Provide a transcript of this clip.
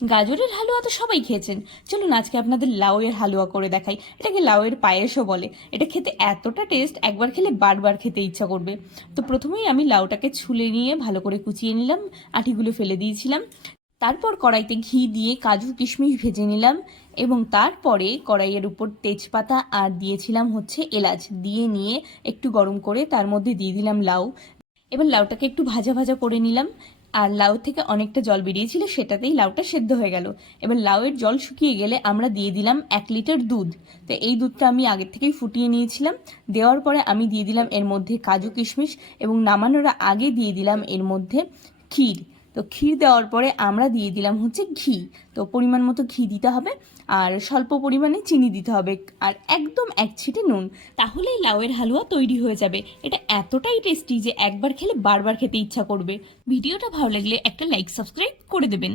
গাজরের হালুয়া তো সবাই খেয়েছেন। চলুন আজকে আপনাদের লাউয়ের হালুয়া করে দেখাই। এটাকে লাউয়ের পায়েসও বলে। এটা খেতে এতটা টেস্ট একবার খেলে বারবার খেতে ইচ্ছা করবে। তো প্রথমেই আমি লাউটাকে ছুলে নিয়ে ভালো করে কুচিয়ে নিলাম, আঠিগুলো ফেলে দিয়েছিলাম। তারপর কড়াইতে ঘি দিয়ে কাজু কিশমিশ ভেজে নিলাম এবং তারপরে কড়াইয়ের উপর তেজপাতা আর দিয়েছিলাম হচ্ছে এলাচ। দিয়ে নিয়ে একটু গরম করে তার মধ্যে দিয়ে দিলাম লাউ। এবার লাউটাকে একটু ভাজা ভাজা করে নিলাম। আর লাউ থেকে অনেকটা জল বেরিয়েছিল, সেটাতেই লাউটা সেদ্ধ হয়ে গেল। এবার লাউয়ের জল শুকিয়ে গেলে আমরা দিয়ে দিলাম এক লিটার দুধ। তো এই দুধটা আমি আগের থেকেই ফুটিয়ে নিয়েছিলাম। দেওয়ার পরে আমি দিয়ে দিলাম এর মধ্যে কাজু কিশমিশ এবং নামানোর আগে দিয়ে দিলাম এর মধ্যে ক্ষীর। তো ক্ষীর দেওয়ার পরে আমরা দিয়ে দিলাম হচ্ছে ঘি। তো পরিমাণ মতো ঘি দিতে হবে আর স্বল্প পরিমাণে চিনি দিতে হবে আর একদম এক ছিটে নুন। তাহলেই লাউয়ের হালুয়া তৈরি হয়ে যাবে। এটা এতটাই টেস্টি যে একবার খেলে বারবার খেতে ইচ্ছা করবে। ভিডিওটা ভালো লাগলে একটা লাইক সাবস্ক্রাইব করে দেবেন।